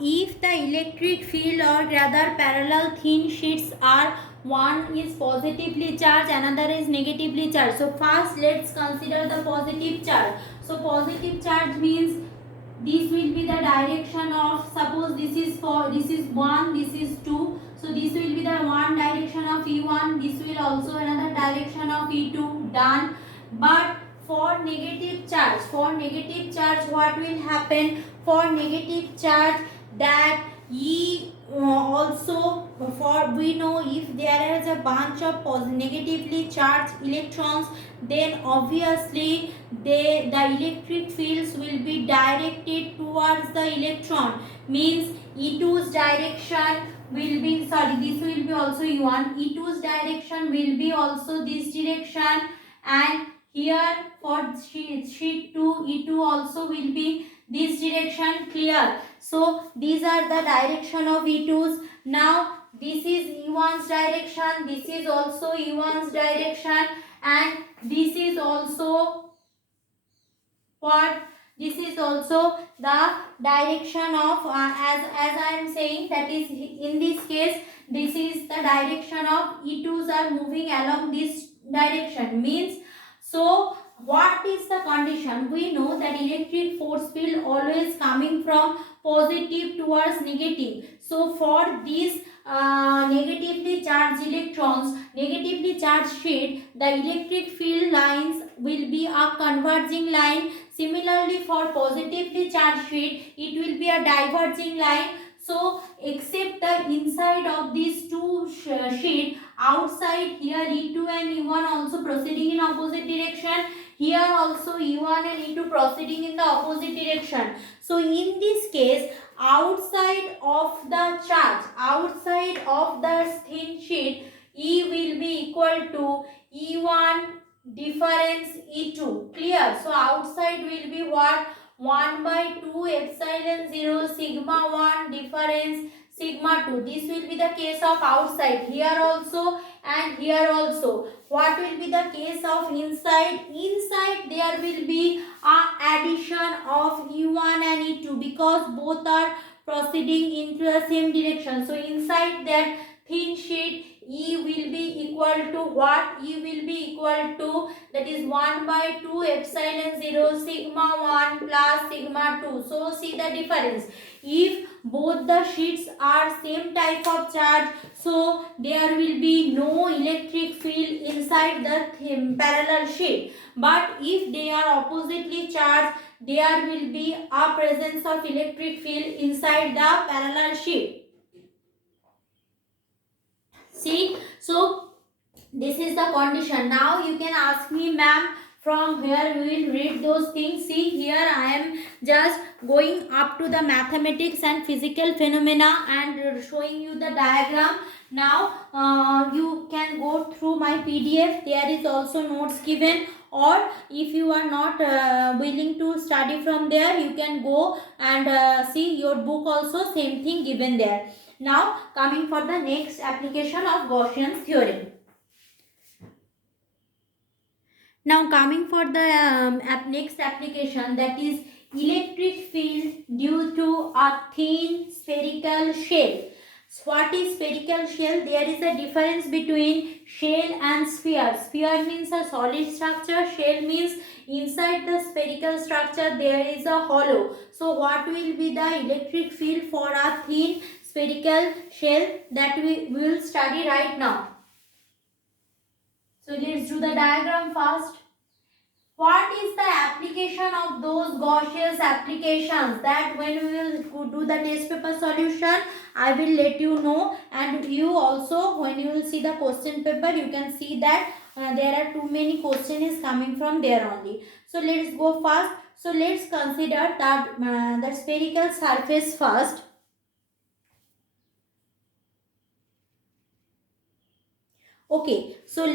if the electric field or rather parallel thin sheets are, one is positively charged, another is negatively charged. So first let's consider the positive charge. So positive charge means this will be the direction of, suppose this is 1, this is 2, so this will be the one direction of E1, this will also another direction of E2, done. But for negative charge, what will happen? For negative charge, that E also, for we know if there is a bunch of negatively charged electrons, then obviously the electric fields will be directed towards the electron, means E2's direction will be, sorry, this will be also E1, E2's direction will be also this direction, and here for sheet 2 E2 also will be this direction. Clear? So these are the direction of E2's. Now this is E1's direction, this is also E1's direction, and this is also what? This is also the direction of, as I am saying, that is in this case this is the direction of E2's are moving along this direction, means, so what is the condition? We know that electric force field always coming from positive towards negative. So for these negatively charged electrons, negatively charged sheet, the electric field lines will be a converging line. Similarly for positively charged sheet, it will be a diverging line. So except the inside of these two sheet, outside here E2 and E1 also proceeding in opposite direction, here also E1 and E2 proceeding in the opposite direction. So in this case, outside of the charge, outside of the thin sheet, E will be equal to E1 difference E2. Clear? So outside will be what? 1 by 2 epsilon 0 sigma 1 difference sigma 2. This will be the case of outside, here also and here also. What will be the case of inside? Inside there will be a addition of E1 and E2 because both are proceeding into the same direction. So inside that thin sheet, E will be equal to what? E will be equal to, that is 1 by 2 epsilon 0 sigma 1 plus sigma 2. So see the difference. If both the sheets are same type of charge, so there will be no electric field inside the parallel sheet. But if they are oppositely charged, there will be a presence of electric field inside the parallel sheet. See, so this is the condition. Now you can ask me, ma'am, from here we will read those things. See, here I am just going up to the mathematics and physical phenomena and showing you the diagram. Now you can go through my PDF. There is also notes given, or if you are not willing to study from there, you can go and see your book also, same thing given there. Now coming for the next application of Gaussian theorem. Now coming for the next application, that is electric field due to a thin spherical shell. So what is spherical shell? There is a difference between shell and sphere. Sphere means a solid structure, shell means inside the spherical structure there is a hollow. So what will be the electric field for a thin spherical shell? That we will study right now. So let's do the diagram first. What is the application of those Gaussian applications? That when we will do the test paper solution, I will let you know, and you also, when you will see the question paper, you can see that there are too many questions coming from there only. So let's go first. So let's consider that the spherical surface first. Okay, so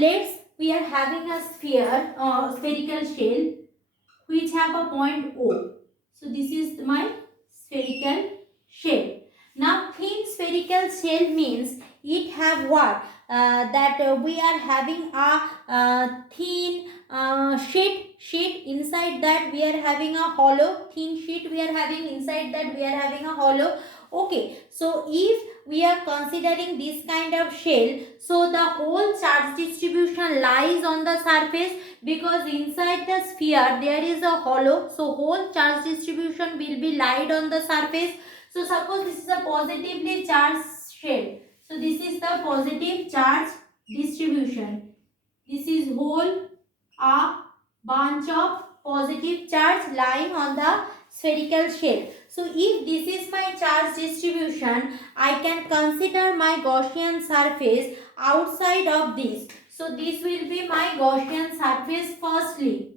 we are having a sphere, spherical shell, which have a point O. So this is my spherical shell. Now thin spherical shell means it have what? We are having a thin sheet. Inside that we are having a hollow. Thin sheet we are having, inside that we are having a hollow. Okay, so if we are considering this kind of shell, so the whole charge distribution lies on the surface, because inside the sphere there is a hollow, so whole charge distribution will be lied on the surface. So suppose this is a positively charged shell, so this is the positive charge distribution. This is whole a bunch of positive charge lying on the spherical shell. So if this is my charge distribution, I can consider my Gaussian surface outside of this. So this will be my Gaussian surface firstly.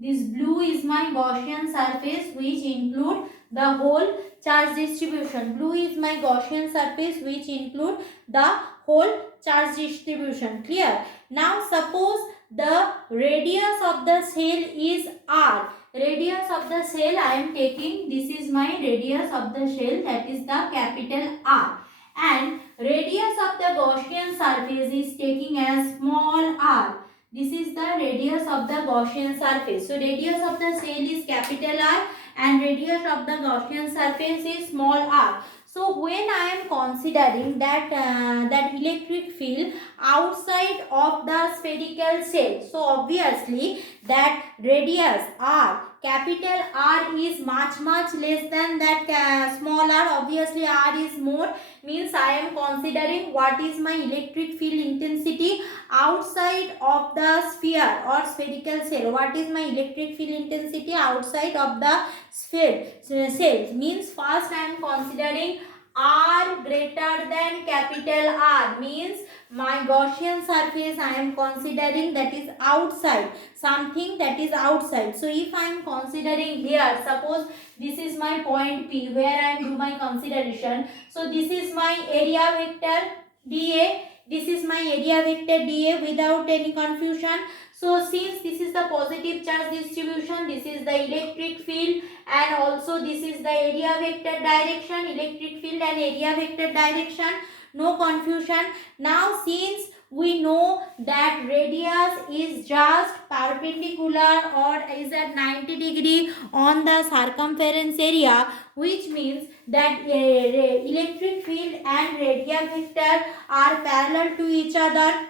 This blue is my Gaussian surface which include the whole charge distribution. Blue is my Gaussian surface which include the whole charge distribution. Clear? Now suppose the radius of the cell is r. Radius of the cell I am taking, this is my radius of the shell, that is the capital R. And radius of the Gaussian surface is taking as small r. This is the radius of the Gaussian surface. So radius of the cell is capital R and radius of the Gaussian surface is small r. So when I am considering that that electric field outside of the spherical shell, so obviously that radius r, capital R is much less than that small r. Obviously r is more, means I am considering what is my electric field intensity outside of the sphere or spherical shell. What is my electric field intensity outside of the sphere cell? Means first I am considering R greater than capital R, means my Gaussian surface I am considering that is outside, something that is outside. So if I am considering here, suppose this is my point P where I am do my consideration. So this is my area vector dA. This is my area vector dA without any confusion. So since this is the positive charge distribution, this is the electric field and also this is the area vector direction, electric field and area vector direction, no confusion. Now since we know that radius is just perpendicular or is at 90 degree on the circumference area, which means that electric field and radial vector are parallel to each other.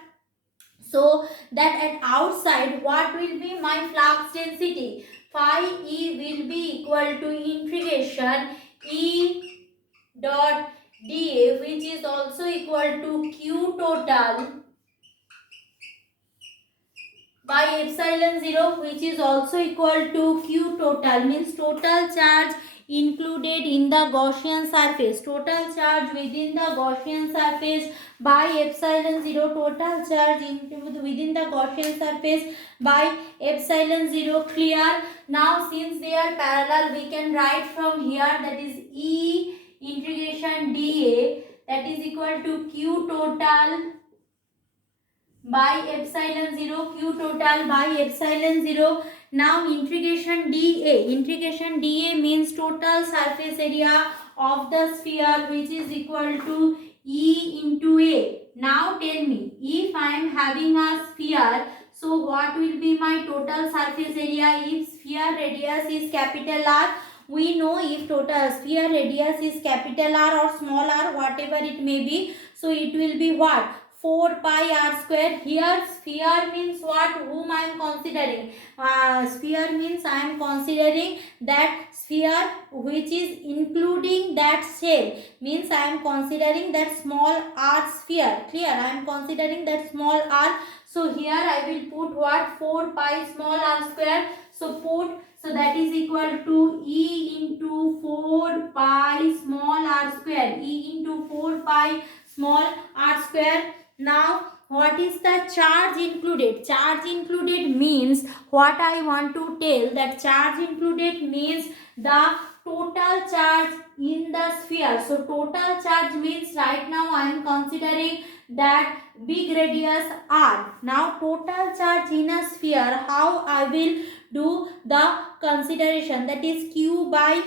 So that at outside, what will be my flux density? Phi E will be equal to integration E dot dA, which is also equal to Q total by epsilon 0, which is also equal to Q total, means total charge included in the Gaussian surface, total charge within the Gaussian surface by epsilon 0, total charge within the Gaussian surface by epsilon 0. Clear? Now since they are parallel, we can write from here, that is E integration dA, that is equal to Q total by epsilon 0, Q total by epsilon 0. Now integration dA means total surface area of the sphere, which is equal to E into A. Now tell me, if I am having a sphere, so what will be my total surface area? If sphere radius is capital R, we know if total sphere radius is capital R or small r, whatever it may be, so it will be what? 4 pi r square. Here sphere means what? Whom I am considering? Sphere means I am considering that sphere which is including that shell, means I am considering that small r sphere. Clear? I am considering that small r. So here I will put what? 4 pi small r square. So put, so that is equal to E into 4 pi small r square. E into 4 pi small r square. Now what is the charge included? Charge included means, what I want to tell, that charge included means the total charge in the sphere. So total charge means right now I am considering that big radius r. Now total charge in a sphere, how I will do the consideration, that is Q by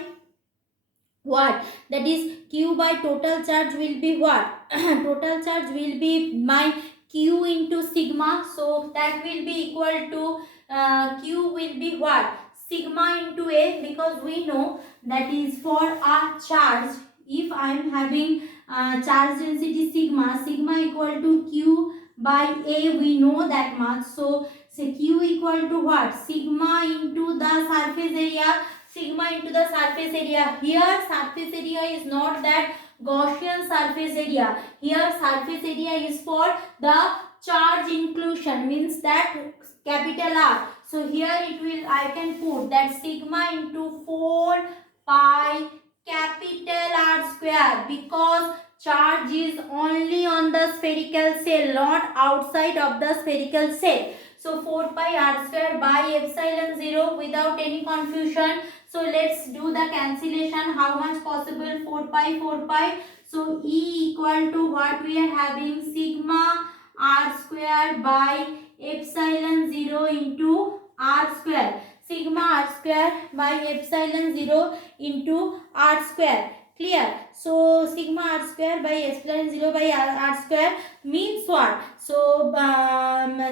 what? That is Q by total charge will be what? Total charge will be my Q into sigma. So that will be equal to Q will be what? sigma into A, because we know that is for a charge. If I am having charge density sigma, sigma equal to Q by A, we know that much. So Q equal to what? Sigma into the surface area. Sigma into the surface area. Here surface area is not that Gaussian surface area. Here surface area is for the charge inclusion, means that capital R. So here it will, I can put that sigma into 4 pi capital R square, because charge is only on the spherical shell, not outside of the spherical shell. So 4 pi R square by epsilon 0 without any confusion. So let's do the cancellation. How much possible? 4 pi, 4 pi. So E equal to what we are having? Sigma R square by epsilon 0 into R square. Sigma R square by epsilon 0 into R square. Clear? So sigma R square by epsilon 0 by R square means what? So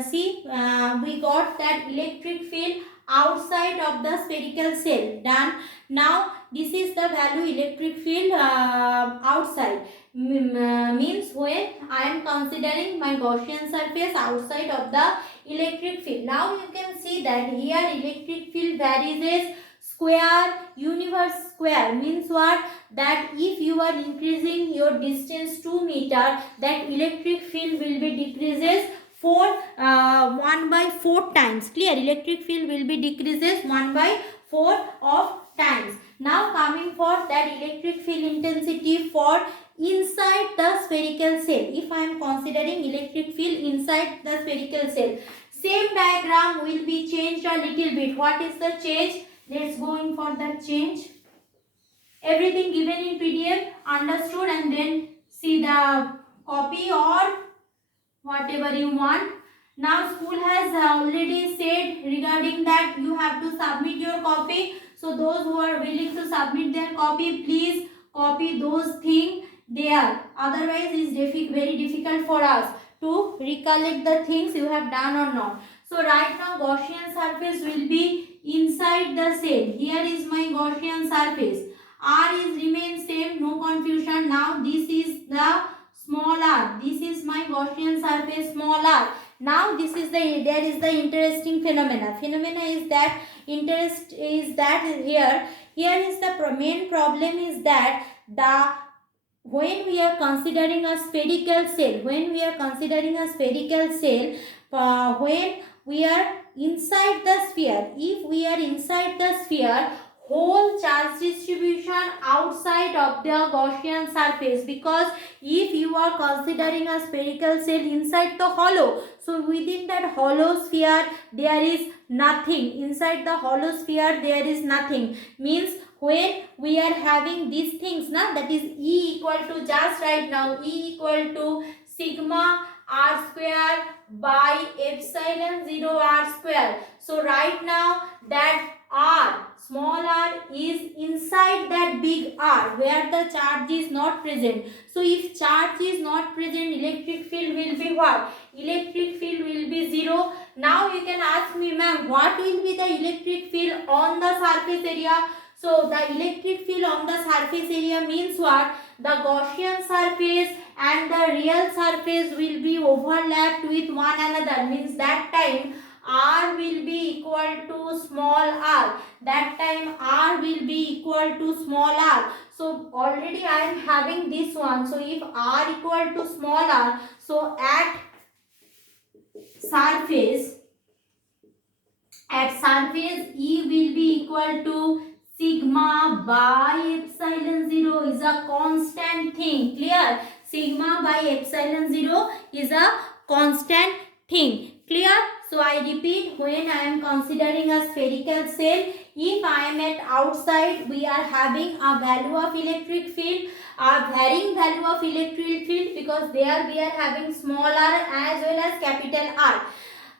see, we got that electric field outside of the spherical shell. Done. Now this is the value electric field outside. Means when I am considering my Gaussian surface outside of the electric field. Now you can see that here electric field varies as square universe square, means what? That if you are increasing your distance 2 meter, that electric field will be decreases 1 by 4 times. Clear? Electric field will be decreases 1 by 4 of times. Now coming for that electric field intensity for inside the spherical shell. If I am considering electric field inside the spherical shell, same diagram will be changed a little bit. What is the change? Let's go in for that change. Everything given in PDF, understood, and then see the copy or whatever you want. Now school has already said regarding that you have to submit your copy. So those who are willing to submit their copy, please copy those things there. Otherwise it's very difficult for us to recollect the things you have done or not. So right now Gaussian surface will be inside the shell. Here is my Gaussian surface. R is remain same, no confusion. Now this is the small r. This is my Gaussian surface, small r. Now there is the interesting phenomena. Phenomena is that here is the main problem is that when we are considering a spherical shell, when we are inside the sphere, if we are inside the sphere, whole charge distribution outside of the Gaussian surface, because if you are considering a spherical shell inside the hollow, so within that hollow sphere there is nothing. Inside the hollow sphere there is nothing. Means when we are having these things, that is E equal to, just right now, E equal to sigma R square by epsilon 0 R square. So right now that R, small r is inside that big R where the charge is not present. So if charge is not present, electric field will be what? Electric field will be 0. Now you can ask me, ma'am, what will be the electric field on the surface area? So the electric field on the surface area means what? The Gaussian surface and the real surface will be overlapped with one another. Means that time R will be equal to small r. That time R will be equal to small r. So already I am having this one. So if R equal to small r, so at surface E will be equal to sigma by epsilon 0 is a constant thing. Clear? Sigma by epsilon 0 is a constant thing. Clear? So I repeat, when I am considering a spherical shell, if I am at outside, we are having a value of electric field, a varying value of electric field, because there we are having small r as well as capital R.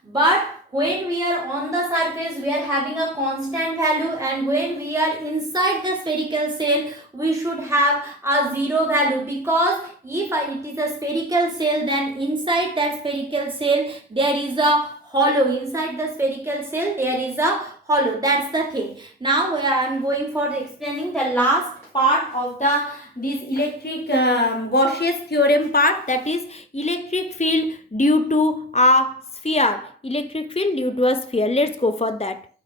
But when we are on the surface, we are having a constant value, and when we are inside the spherical shell, we should have a 0 value, because if it is a spherical shell, then inside that spherical shell there is a hollow. Inside the spherical shell there is a hollow. That's the thing. Now I am going for explaining the last part of this electric Gaussian theorem part, that is electric field due to a sphere. Electric field due to a sphere. Let's go for that.